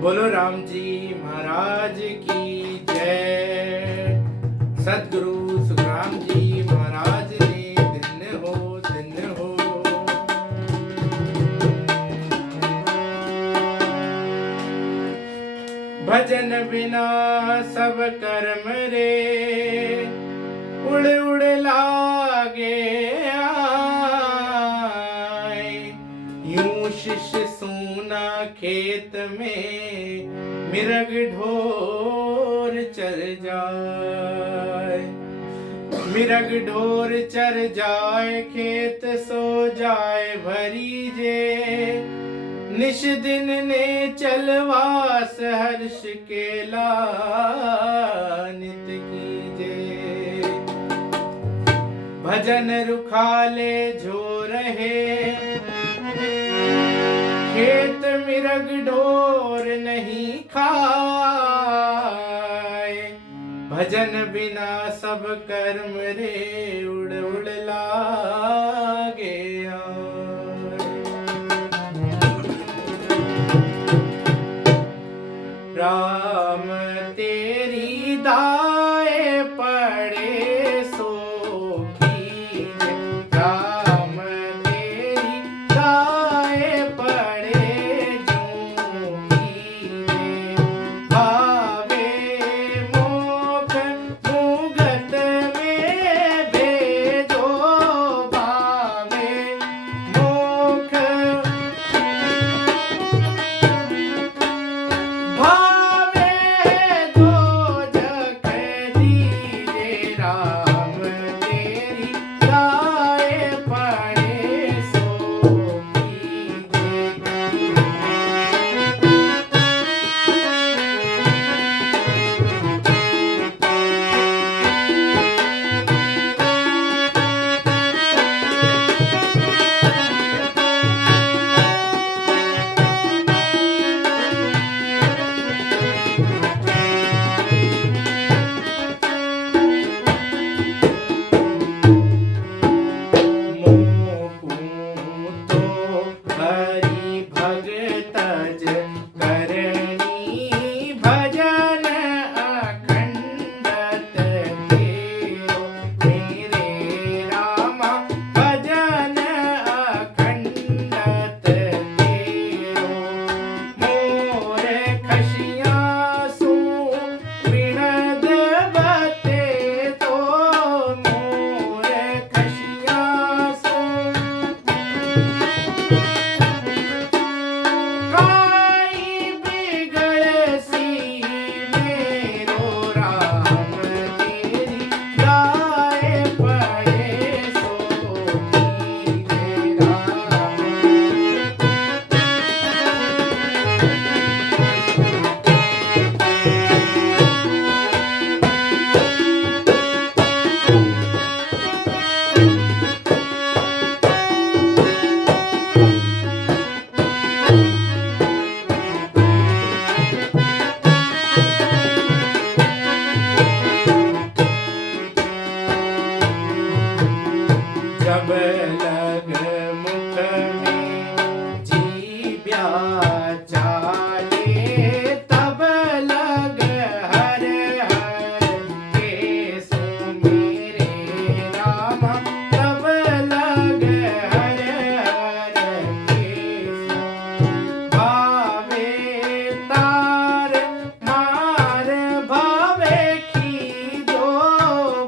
बोलो राम जी महाराज की जय। सद्गुरु सुखराम जी महाराज ने दिन हो दिन हो। भजन बिना सब कर्म रे, उड़ उड़ लागे आए। यूं शिष्य सूना खेत में मिरग ढोर चर जाए। मिरग ढोर चर जाए खेत सो जाए भरी जे। निश दिन ने चलवास हर्ष केला नित कीजे। भजन रुखाले जो रहे, खेत मिरग ढोर नहीं खाए। भजन बिना सब कर्म रे, उड़ उड़ लागे आए। राम तेरी दाए पड़े सो कीजे। राम तेरी दाए पड़े जो कीजे। भावे मोख मुगत में भेजो। भावे मोख जब लग मुख में जीव्या चाले, तब लग हर हर केसु मेरे रामा। तब लग हर हर केसु। भावे तार मार भावे खीजो।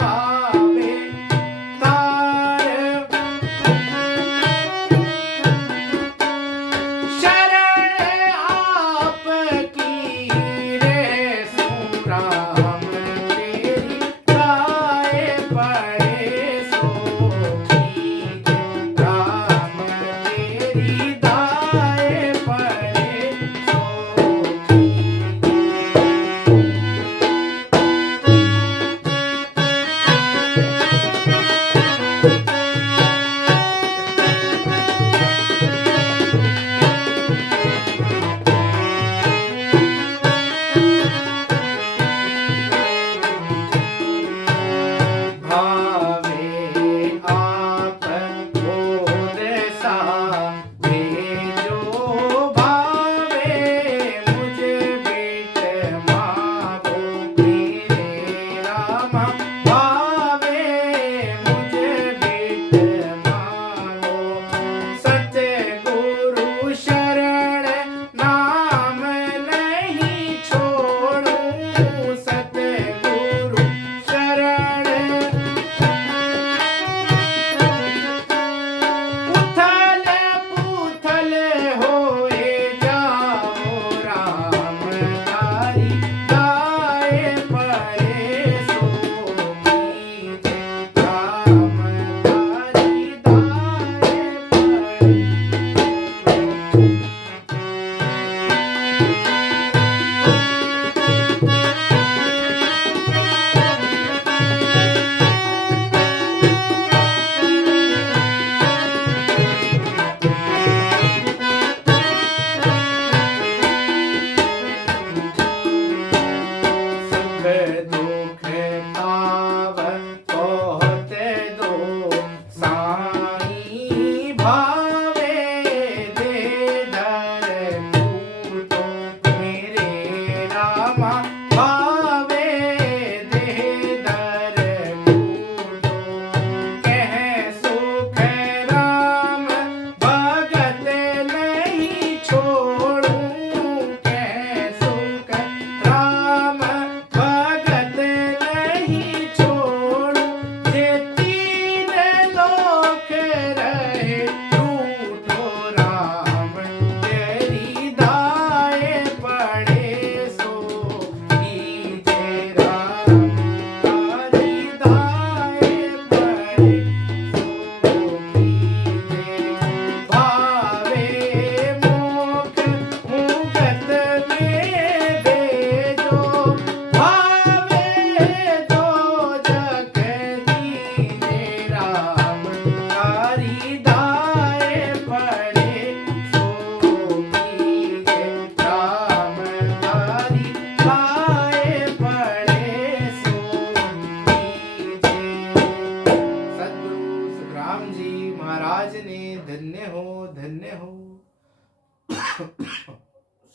भावे शरण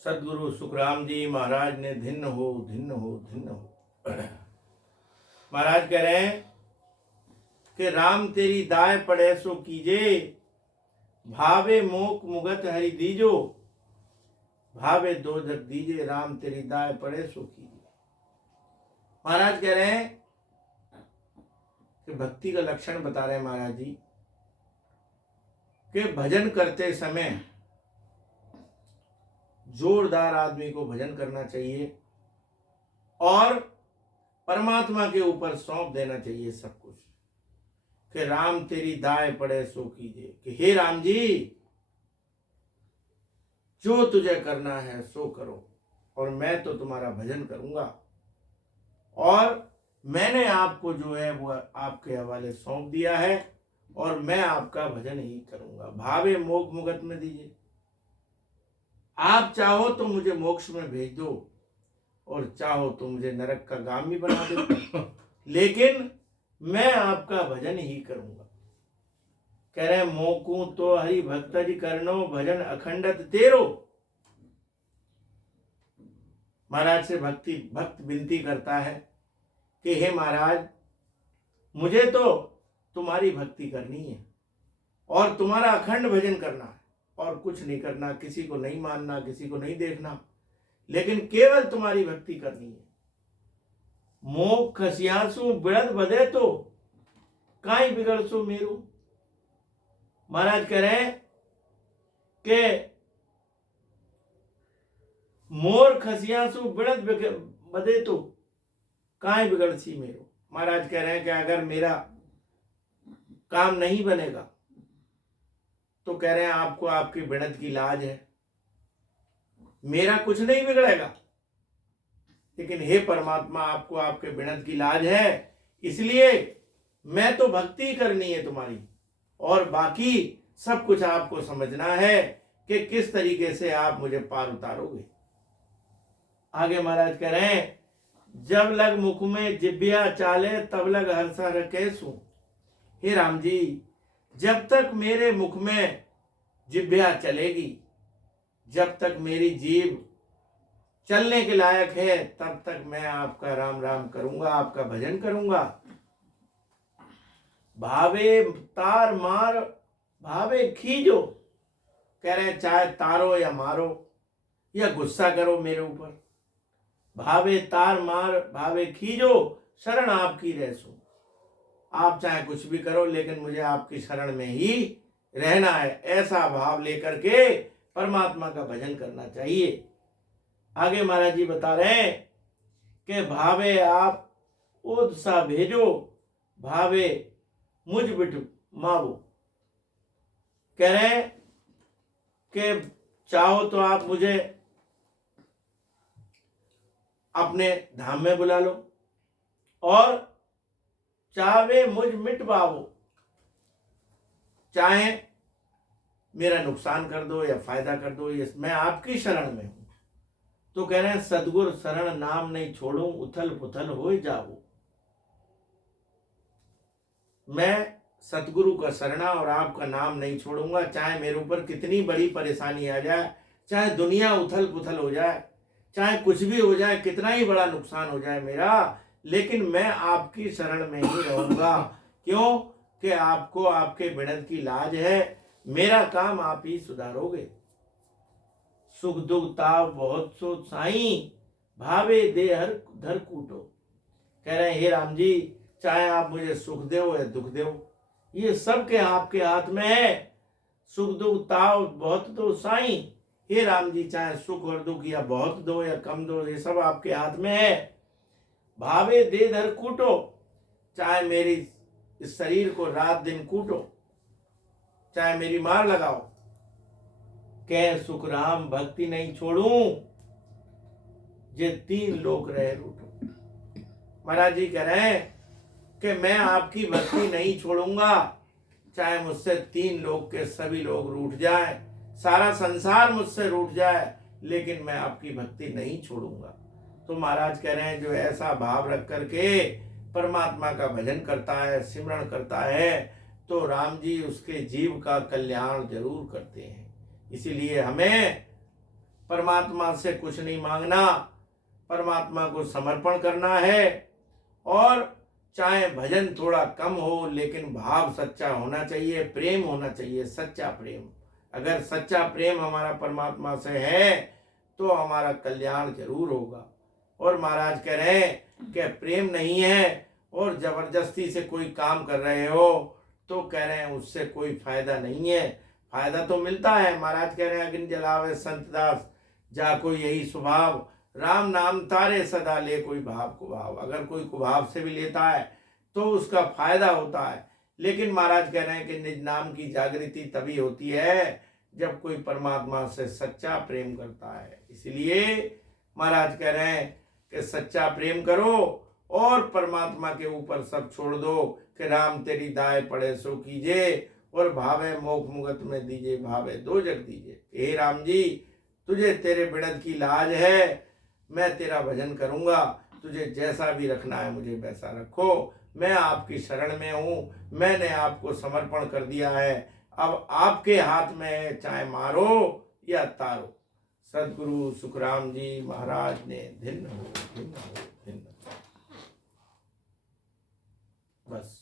सदगुरु सुखराम जी महाराज ने धिन्न हो धिन्न हो धिन्न हो। महाराज कह रहे हैं कि राम तेरी दाय पड़े सो कीजे, भावे मोक मुगत हरि दीजो, भावे दो जग दीजे, राम तेरी दाय पड़े सो कीजे। महाराज कह रहे हैं कि भक्ति का लक्षण बता रहे हैं महाराज जी कि भजन करते समय जोरदार आदमी को भजन करना चाहिए और परमात्मा के ऊपर सौंप देना चाहिए सब कुछ, कि राम तेरी दाय पड़े सो कीजिए, कि हे राम जी जो तुझे करना है सो करो और मैं तो तुम्हारा भजन करूंगा, और मैंने आपको जो है वो आपके हवाले सौंप दिया है और मैं आपका भजन ही करूंगा। भावे मोक्ष मुगत में दीजिए, आप चाहो तो मुझे मोक्ष में भेज दो और चाहो तो मुझे नरक का गामी बना दो, लेकिन मैं आपका भजन ही करूंगा। कह रहे मोकू तो हरि भक्त जी करनो, भजन अखंडत तेरो। महाराज से भक्त विनती करता है कि हे महाराज मुझे तो तुम्हारी भक्ति करनी है और तुम्हारा अखंड भजन करना है और कुछ नहीं करना, किसी को नहीं मानना, किसी को नहीं देखना, लेकिन केवल तुम्हारी भक्ति करनी है। मोक खसियासु बिड़द बदे तो काई बिगड़सु मेरू। महाराज कह रहे हैं कि मोर खसियासु बिड़द बदे तो काई बिगड़सी मेरो। महाराज कह रहे हैं कि अगर मेरा काम नहीं बनेगा तो कह रहे हैं आपको आपकी बिड़द की लाज है, मेरा कुछ नहीं बिगड़ेगा, लेकिन हे परमात्मा आपको आपके बिड़द की लाज है, इसलिए मैं तो भक्ति करनी है तुम्हारी और बाकी सब कुछ आपको समझना है कि किस तरीके से आप मुझे पार उतारोगे। आगे महाराज कह रहे हैं जब लग मुख में जिब्या चाले तब लग हर्षा रखे सू। हे राम जी जब तक मेरे मुख में जिब्या चलेगी, जब तक मेरी जीभ चलने के लायक है तब तक मैं आपका राम राम करूंगा, आपका भजन करूंगा। भावे तार मार भावे खींचो, कह रहे हैं चाहे तारो या मारो या गुस्सा करो मेरे ऊपर, भावे तार मार भावे खींचो शरण आपकी रहसू। आप चाहे कुछ भी करो लेकिन मुझे आपकी शरण में ही रहना है, ऐसा भाव लेकर के परमात्मा का भजन करना चाहिए। आगे महाराज जी बता रहे हैं कि भावे आप ओद सा भेजो, भावे मुझ बिठ मावो। कह रहे हैं कि चाहो तो आप मुझे अपने धाम में बुला लो और चाहे मुझ मिटवाओ, चाहे मेरा नुकसान कर दो या फायदा कर दो, ये मैं आपकी शरण में हूं। तो कह रहे हैं सदगुरु शरण नाम नहीं छोड़ू, उथल पुथल हो जाओ। मैं सतगुरु का शरणा और आपका नाम नहीं छोड़ूंगा, चाहे मेरे ऊपर कितनी बड़ी परेशानी आ जाए, चाहे दुनिया उथल पुथल हो जाए, चाहे कुछ भी हो जाए, कितना ही बड़ा नुकसान हो जाए मेरा, लेकिन मैं आपकी शरण में ही रहूंगा। क्यों कि आपको आपके बिड़द की लाज है, मेरा काम आप ही सुधारोगे। सुख दुख ताव बहुत सो साई, भावे दे हर धर कूटो। कह रहे हैं हे राम जी चाहे आप मुझे सुख दो या दुख दो, ये सब के आपके हाथ में है। सुख दुख ताव बहुत दो साई, हे राम जी चाहे सुख और दुख या बहुत दो या कम दो, ये सब आपके हाथ में है। भावे दे धर कूटो, चाहे मेरी इस शरीर को रात दिन कूटो, चाहे मेरी मार लगाओ। कह सुख राम भक्ति नहीं छोड़ूं, जे तीन लोक रहे रूठो। महाराज जी कह रहे हैं कि मैं आपकी भक्ति नहीं छोड़ूंगा, चाहे मुझसे तीन लोग के सभी लोग रूठ जाए, सारा संसार मुझसे रूठ जाए, लेकिन मैं आपकी भक्ति नहीं छोड़ूंगा। तो महाराज कह रहे हैं जो ऐसा भाव रख करके परमात्मा का भजन करता है, सिमरण करता है, तो राम जी उसके जीव का कल्याण जरूर करते हैं। इसीलिए हमें परमात्मा से कुछ नहीं मांगना, परमात्मा को समर्पण करना है। और चाहे भजन थोड़ा कम हो लेकिन भाव सच्चा होना चाहिए, प्रेम होना चाहिए, सच्चा प्रेम। अगर सच्चा प्रेम हमारा परमात्मा से है तो हमारा कल्याण जरूर होगा। और महाराज कह रहे हैं कि प्रेम नहीं है और जबरदस्ती से कोई काम कर रहे हो तो कह रहे हैं उससे कोई फायदा नहीं है। फायदा तो मिलता है। महाराज कह रहे हैं अग्नि जलावे संत दास जाको यही स्वभाव, राम नाम तारे सदा ले कोई भाव कुभाव। अगर कोई कुभाव से भी लेता है तो उसका फायदा होता है। लेकिन महाराज कह रहे हैं कि निज नाम की जागृति तभी होती है जब कोई परमात्मा से सच्चा प्रेम करता है। इसलिए महाराज कह रहे हैं कि सच्चा प्रेम करो और परमात्मा के ऊपर सब छोड़ दो कि राम तेरी दाय पड़े सो कीजिए और भावे मोख मुगत में दीजिए, भावे दो जग दीजिए। हे राम जी, तुझे तेरे बिड़द की लाज है, मैं तेरा भजन करूंगा, तुझे जैसा भी रखना है मुझे वैसा रखो। मैं आपकी शरण में हूँ, मैंने आपको समर्पण कर दिया है, अब आपके हाथ में है, चाहे मारो या तारो। सदगुरु सुखराम जी महाराज ने धिन्न हो, धिन्न हो, धिन्न हो। बस।